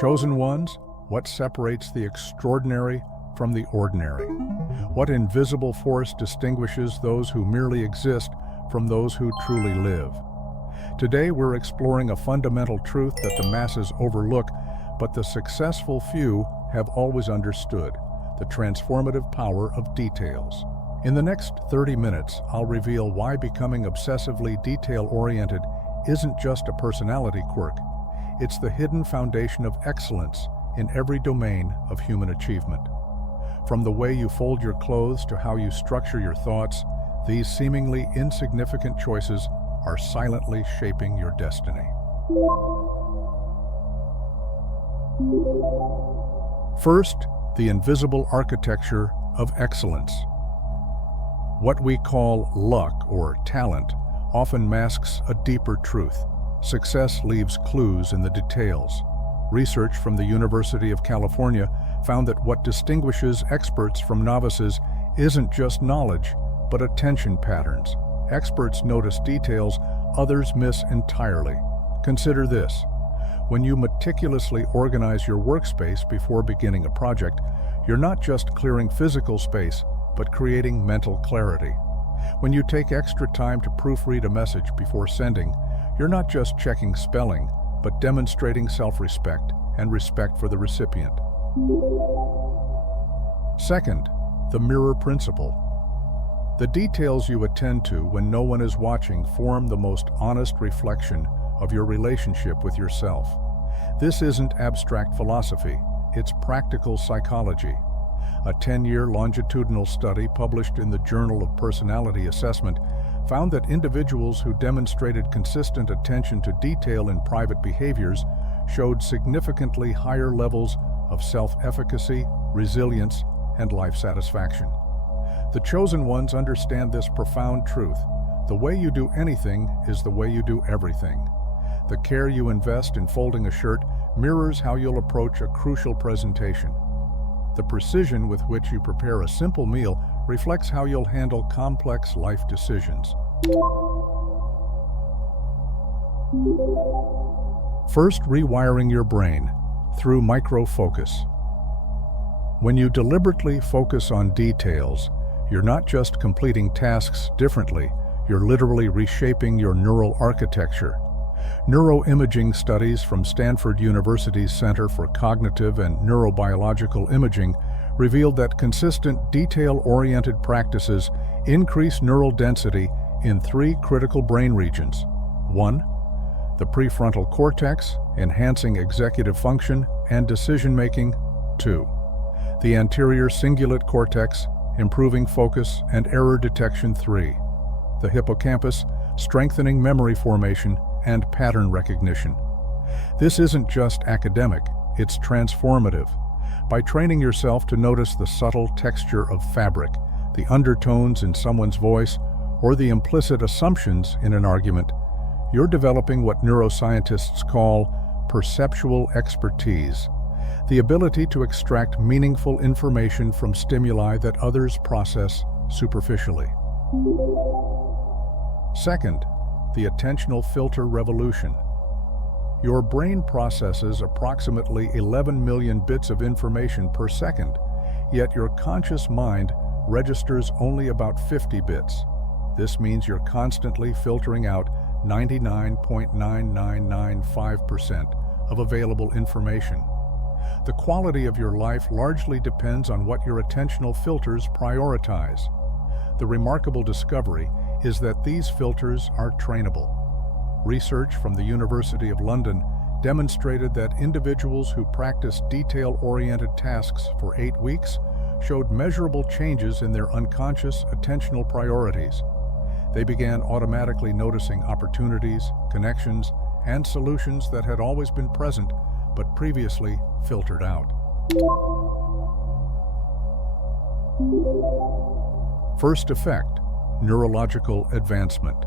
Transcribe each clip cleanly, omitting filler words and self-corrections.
Chosen ones, what separates the extraordinary from the ordinary? What invisible force distinguishes those who merely exist from those who truly live? Today we're exploring a fundamental truth that the masses overlook, but the successful few have always understood: the transformative power of details. In the next 30 minutes, I'll reveal why becoming obsessively detail-oriented isn't just a personality quirk. It's the hidden foundation of excellence in every domain of human achievement. From the way you fold your clothes to how you structure your thoughts, these seemingly insignificant choices are silently shaping your destiny. First, the invisible architecture of excellence. What we call luck or talent often masks a deeper truth. Success leaves clues in the details. Research from the University of California found that what distinguishes experts from novices isn't just knowledge, but attention patterns. Experts notice details others miss entirely. Consider this. When you meticulously organize your workspace before beginning a project, you're not just clearing physical space, but creating mental clarity. When you take extra time to proofread a message before sending, you're not just checking spelling, but demonstrating self-respect and respect for the recipient. Second, the mirror principle. The details you attend to when no one is watching form the most honest reflection of your relationship with yourself. This isn't abstract philosophy, it's practical psychology. A 10-year longitudinal study published in the Journal of Personality Assessment found that individuals who demonstrated consistent attention to detail in private behaviors showed significantly higher levels of self-efficacy, resilience, and life satisfaction. The chosen ones understand this profound truth. The way you do anything is the way you do everything. The care you invest in folding a shirt mirrors how you'll approach a crucial presentation. The precision with which you prepare a simple meal reflects how you'll handle complex life decisions. First, rewiring your brain through micro-focus. When you deliberately focus on details, you're not just completing tasks differently, you're literally reshaping your neural architecture. Neuroimaging studies from Stanford University's Center for Cognitive and Neurobiological Imaging revealed that consistent, detail-oriented practices increase neural density in 3 critical brain regions. 1. The prefrontal cortex, enhancing executive function and decision-making. 2. The anterior cingulate cortex, improving focus and error detection. 3. The hippocampus, strengthening memory formation and pattern recognition. This isn't just academic, it's transformative. By training yourself to notice the subtle texture of fabric, the undertones in someone's voice, or the implicit assumptions in an argument, you're developing what neuroscientists call perceptual expertise, the ability to extract meaningful information from stimuli that others process superficially. Second, the attentional filter revolution. Your brain processes approximately 11 million bits of information per second, yet your conscious mind registers only about 50 bits. This means you're constantly filtering out 99.9995% of available information. The quality of your life largely depends on what your attentional filters prioritize. The remarkable discovery is that these filters are trainable. Research from the University of London demonstrated that individuals who practiced detail-oriented tasks for 8 weeks showed measurable changes in their unconscious attentional priorities. They began automatically noticing opportunities, connections, and solutions that had always been present but previously filtered out. First effect: neurological advancement.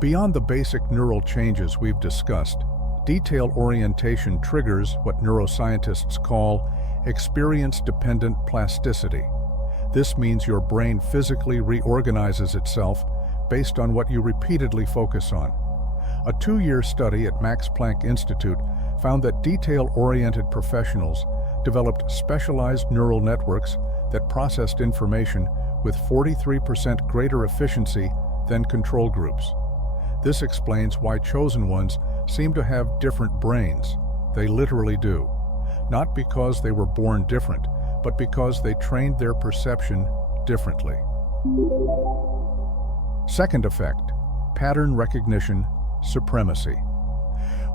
Beyond the basic neural changes we've discussed, detail orientation triggers what neuroscientists call experience-dependent plasticity. This means your brain physically reorganizes itself based on what you repeatedly focus on. A 2-year study at Max Planck Institute found that detail-oriented professionals developed specialized neural networks that processed information with 43% greater efficiency than control groups. This explains why chosen ones seem to have different brains. They literally do. Not because they were born different, but because they trained their perception differently. Second effect, pattern recognition supremacy.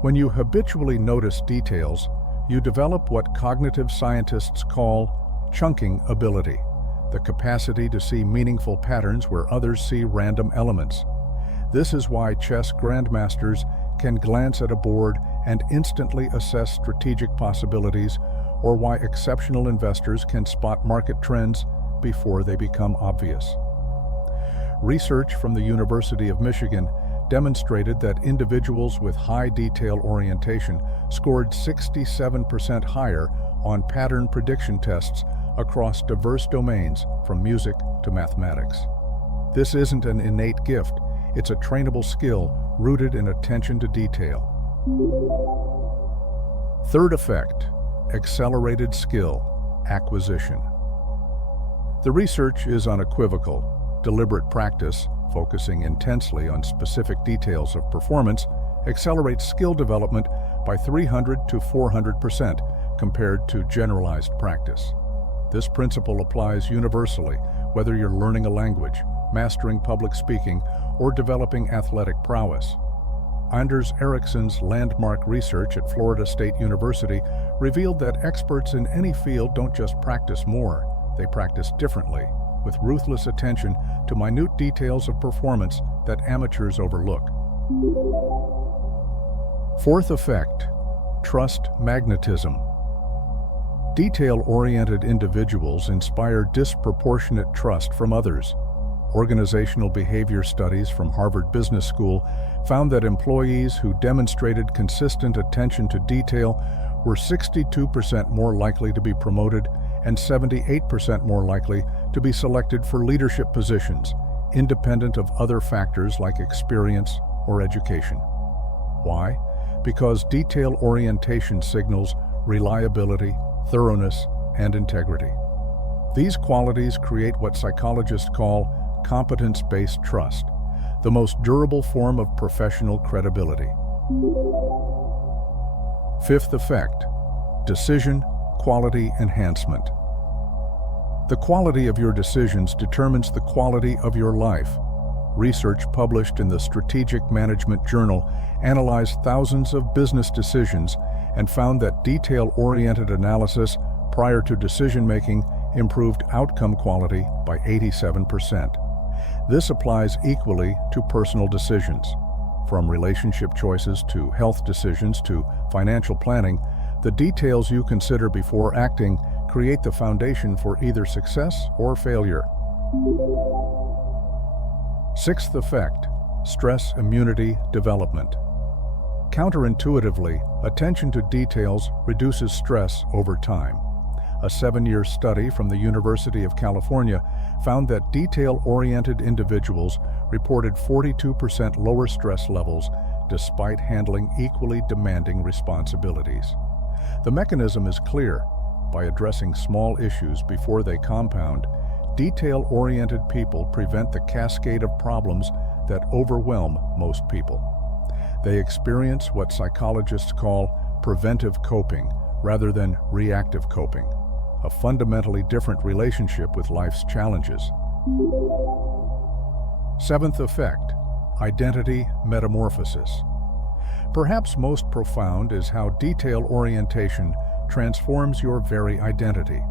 When you habitually notice details, you develop what cognitive scientists call chunking ability, the capacity to see meaningful patterns where others see random elements. This is why chess grandmasters can glance at a board and instantly assess strategic possibilities, or why exceptional investors can spot market trends before they become obvious. Research from the University of Michigan demonstrated that individuals with high detail orientation scored 67% higher on pattern prediction tests across diverse domains from music to mathematics. This isn't an innate gift, it's a trainable skill rooted in attention to detail. Third effect, accelerated skill acquisition. The research is unequivocal. Deliberate practice, focusing intensely on specific details of performance, accelerates skill development by 300 to 400% compared to generalized practice. This principle applies universally, whether you're learning a language, mastering public speaking, or developing athletic prowess. Anders Ericsson's landmark research at Florida State University revealed that experts in any field don't just practice more, they practice differently, with ruthless attention to minute details of performance that amateurs overlook. Fourth effect, trust magnetism. Detail-oriented individuals inspire disproportionate trust from others. Organizational behavior studies from Harvard Business School found that employees who demonstrated consistent attention to detail were 62% more likely to be promoted and 78% more likely to be selected for leadership positions, independent of other factors like experience or education. Why? Because detail orientation signals reliability, thoroughness, and integrity. These qualities create what psychologists call competence-based trust, the most durable form of professional credibility. Fifth effect, decision quality enhancement. The quality of your decisions determines the quality of your life. Research published in the Strategic Management Journal analyzed thousands of business decisions and found that detail-oriented analysis prior to decision-making improved outcome quality by 87%. This applies equally to personal decisions. From relationship choices to health decisions to financial planning, the details you consider before acting create the foundation for either success or failure. Sixth effect, stress immunity development. Counterintuitively, attention to details reduces stress over time. A 7-year study from the University of California found that detail-oriented individuals reported 42% lower stress levels despite handling equally demanding responsibilities. The mechanism is clear. By addressing small issues before they compound, detail-oriented people prevent the cascade of problems that overwhelm most people. They experience what psychologists call preventive coping rather than reactive coping, a fundamentally different relationship with life's challenges. Seventh effect, identity metamorphosis. Perhaps most profound is how detail orientation transforms your very identity.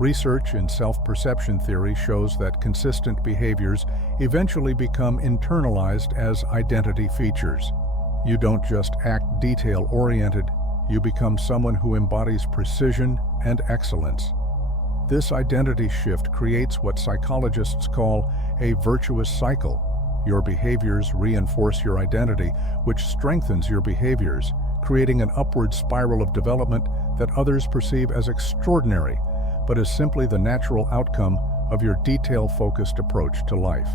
Research in self-perception theory shows that consistent behaviors eventually become internalized as identity features. You don't just act detail-oriented, you become someone who embodies precision and excellence. This identity shift creates what psychologists call a virtuous cycle. Your behaviors reinforce your identity, which strengthens your behaviors, creating an upward spiral of development that others perceive as extraordinary, but is simply the natural outcome of your detail-focused approach to life.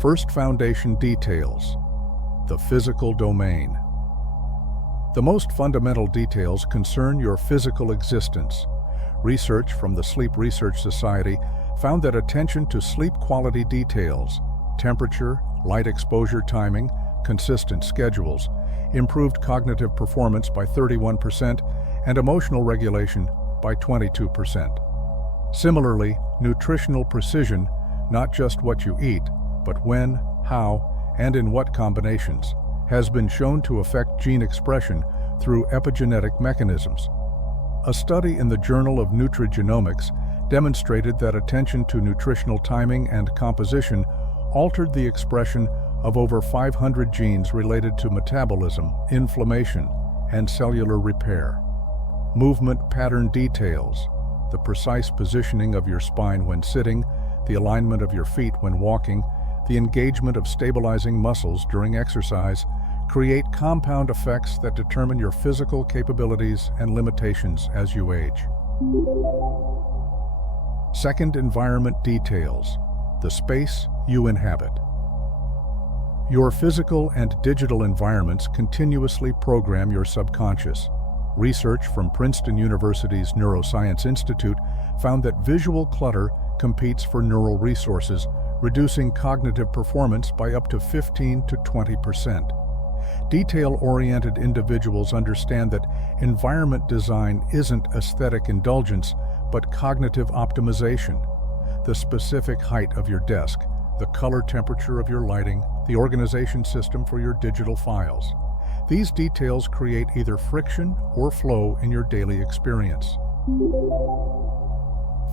First foundation details. The physical domain. The most fundamental details concern your physical existence. Research from the Sleep Research Society found that attention to sleep quality details, temperature, light exposure timing, consistent schedules, improved cognitive performance by 31% and emotional regulation by 22%. Similarly, nutritional precision, not just what you eat, but when, how, and in what combinations, has been shown to affect gene expression through epigenetic mechanisms. A study in the Journal of Nutrigenomics demonstrated that attention to nutritional timing and composition altered the expression of over 500 genes related to metabolism, inflammation, and cellular repair. Movement pattern details. The precise positioning of your spine when sitting, the alignment of your feet when walking, the engagement of stabilizing muscles during exercise create compound effects that determine your physical capabilities and limitations as you age. Second, environment details. The space you inhabit. Your physical and digital environments continuously program your subconscious. Research from Princeton University's Neuroscience Institute found that visual clutter competes for neural resources, reducing cognitive performance by up to 15 to 20%. Detail-oriented individuals understand that environment design isn't aesthetic indulgence, but cognitive optimization. The specific height of your desk, the color temperature of your lighting, the organization system for your digital files. These details create either friction or flow in your daily experience.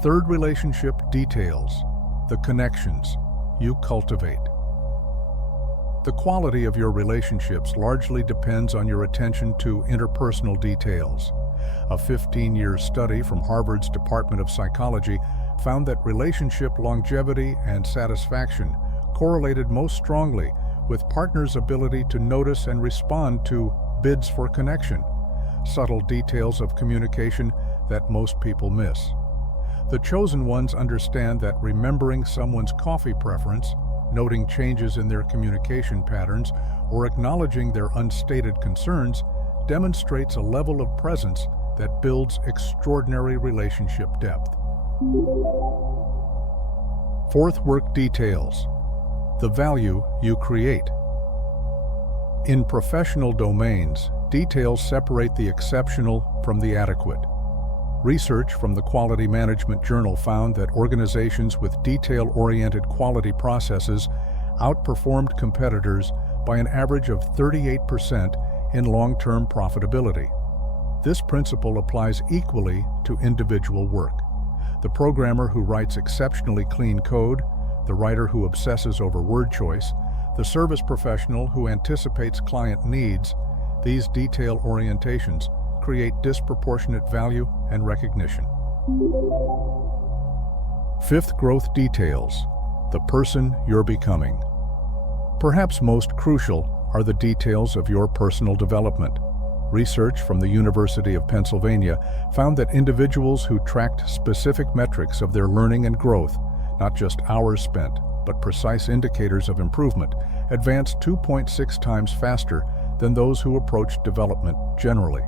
Third, relationship details. The connections you cultivate. The quality of your relationships largely depends on your attention to interpersonal details. A 15-year study from Harvard's Department of Psychology found that relationship longevity and satisfaction correlated most strongly with partners' ability to notice and respond to bids for connection, subtle details of communication that most people miss. The chosen ones understand that remembering someone's coffee preference, noting changes in their communication patterns, or acknowledging their unstated concerns demonstrates a level of presence that builds extraordinary relationship depth. Fourth, work details. The value you create. In professional domains, details separate the exceptional from the adequate. Research from the Quality Management Journal found that organizations with detail-oriented quality processes outperformed competitors by an average of 38% in long-term profitability. This principle applies equally to individual work. The programmer who writes exceptionally clean code, the writer who obsesses over word choice, the service professional who anticipates client needs, these detail orientations create disproportionate value and recognition. Fifth, growth details. The person you're becoming. Perhaps most crucial are the details of your personal development. Research from the University of Pennsylvania found that individuals who tracked specific metrics of their learning and growth, not just hours spent, but precise indicators of improvement, advanced 2.6 times faster than those who approached development generally.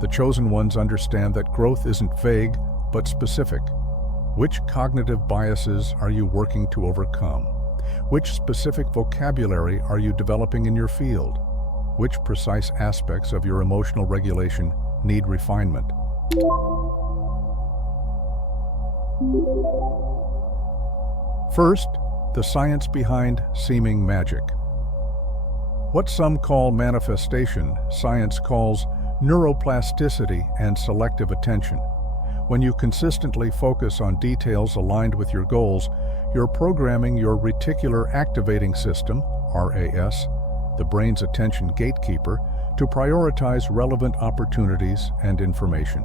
The chosen ones understand that growth isn't vague, but specific. Which cognitive biases are you working to overcome? Which specific vocabulary are you developing in your field? Which precise aspects of your emotional regulation need refinement? First, the science behind seeming magic. What some call manifestation, science calls neuroplasticity and selective attention. When you consistently focus on details aligned with your goals, you're programming your reticular activating system, RAS, the brain's attention gatekeeper, to prioritize relevant opportunities and information.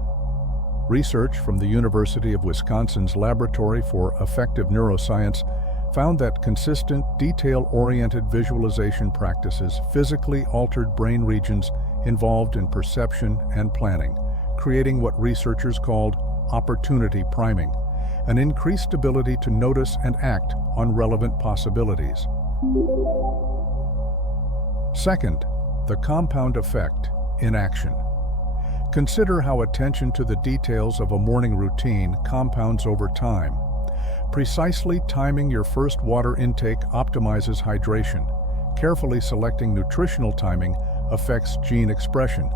Research from the University of Wisconsin's Laboratory for Affective Neuroscience found that consistent, detail-oriented visualization practices physically altered brain regions involved in perception and planning, creating what researchers called opportunity priming, an increased ability to notice and act on relevant possibilities. Second, the compound effect in action. Consider how attention to the details of a morning routine compounds over time. Precisely timing your first water intake optimizes hydration. Carefully selecting nutritional timing affects gene expression.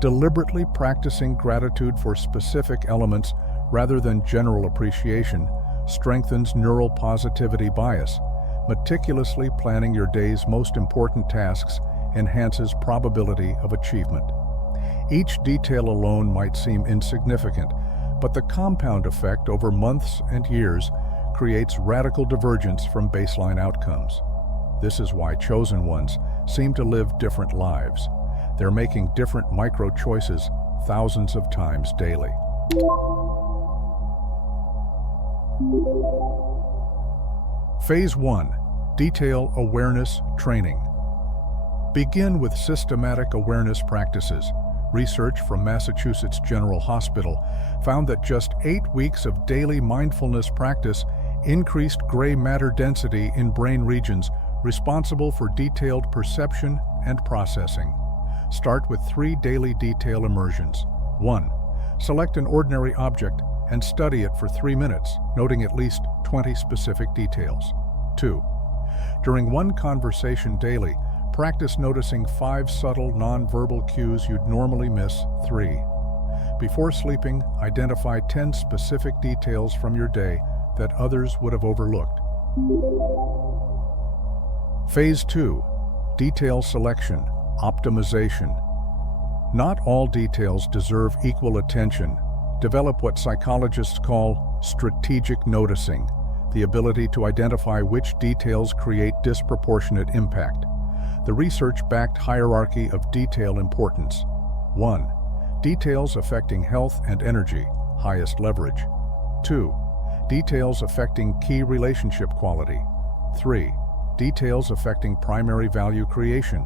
Deliberately practicing gratitude for specific elements rather than general appreciation strengthens neural positivity bias. Meticulously planning your day's most important tasks enhances probability of achievement. Each detail alone might seem insignificant, but the compound effect over months and years creates radical divergence from baseline outcomes. This is why chosen ones seem to live different lives. They're making different micro-choices thousands of times daily. Phase 1. Detail Awareness Training. Begin with systematic awareness practices. Research from Massachusetts General Hospital found that just 8 weeks of daily mindfulness practice increased gray matter density in brain regions responsible for detailed perception and processing. Start with 3 daily detail immersions. 1. Select an ordinary object and study it for 3 minutes, noting at least 20 specific details. 2. During one conversation daily, practice noticing 5 subtle nonverbal cues you'd normally miss. 3. Before sleeping, identify 10 specific details from your day that others would have overlooked. Phase 2. Detail Selection, Optimization. Not all details deserve equal attention. Develop what psychologists call strategic noticing, the ability to identify which details create disproportionate impact. The research-backed hierarchy of detail importance. 1. Details affecting health and energy, highest leverage. 2. Details affecting key relationship quality. 3. Details affecting primary value creation.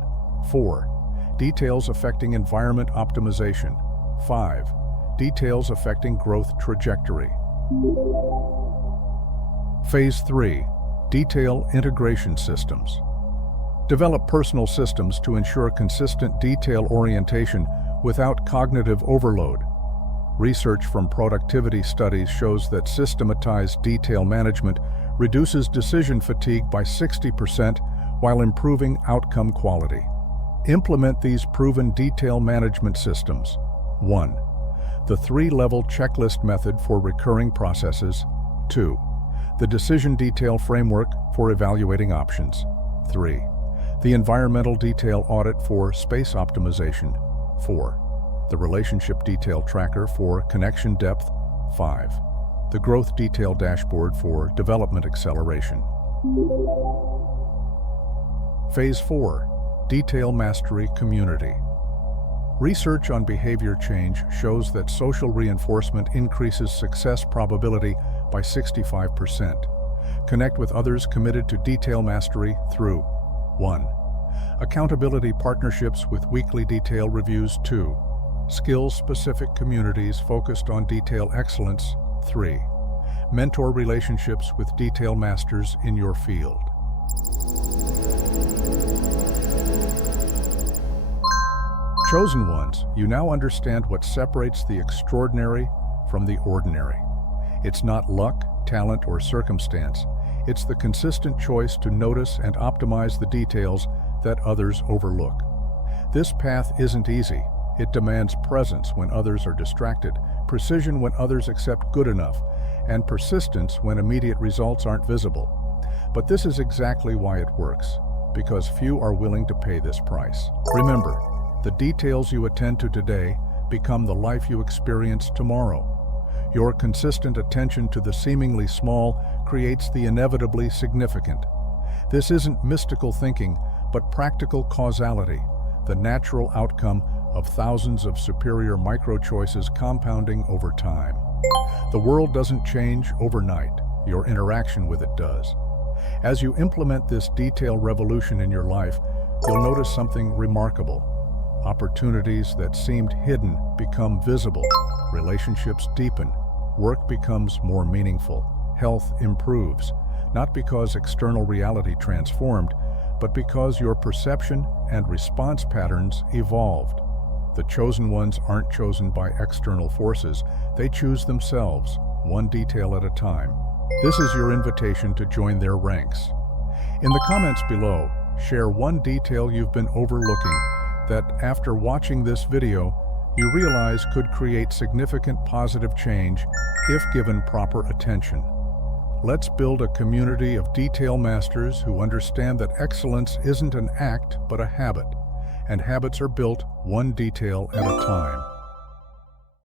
4. Details affecting environment optimization. 5. Details affecting growth trajectory. Phase 3. Detail Integration Systems. Develop personal systems to ensure consistent detail orientation without cognitive overload. Research from productivity studies shows that systematized detail management reduces decision fatigue by 60% while improving outcome quality. Implement these proven detail management systems. 1. The 3-level checklist method for recurring processes. 2. The decision detail framework for evaluating options. 3. The environmental detail audit for space optimization. 4. The relationship detail tracker for connection depth. 5. The growth detail dashboard for development acceleration. Phase 4. Detail Mastery Community. Research on behavior change shows that social reinforcement increases success probability by 65%. Connect with others committed to detail mastery through 1. Accountability partnerships with weekly detail reviews. 2. Skill-specific communities focused on detail excellence. 3. Mentor relationships with detail masters in your field. Chosen ones, you now understand what separates the extraordinary from the ordinary. It's not luck, talent, or circumstance. It's the consistent choice to notice and optimize the details that others overlook. This path isn't easy. It demands presence when others are distracted, precision when others accept good enough, and persistence when immediate results aren't visible. But this is exactly why it works, because few are willing to pay this price. Remember, the details you attend to today become the life you experience tomorrow. Your consistent attention to the seemingly small creates the inevitably significant. This isn't mystical thinking, but practical causality, the natural outcome of thousands of superior micro-choices compounding over time. The world doesn't change overnight. Your interaction with it does. As you implement this detail revolution in your life, you'll notice something remarkable. Opportunities that seemed hidden become visible. Relationships deepen. Work becomes more meaningful. Health improves, not because external reality transformed, but because your perception and response patterns evolved. The chosen ones aren't chosen by external forces, they choose themselves, one detail at a time. This is your invitation to join their ranks. In the comments below, share one detail you've been overlooking that, after watching this video, you realize could create significant positive change if given proper attention. Let's build a community of detail masters who understand that excellence isn't an act but a habit, and habits are built one detail at a time.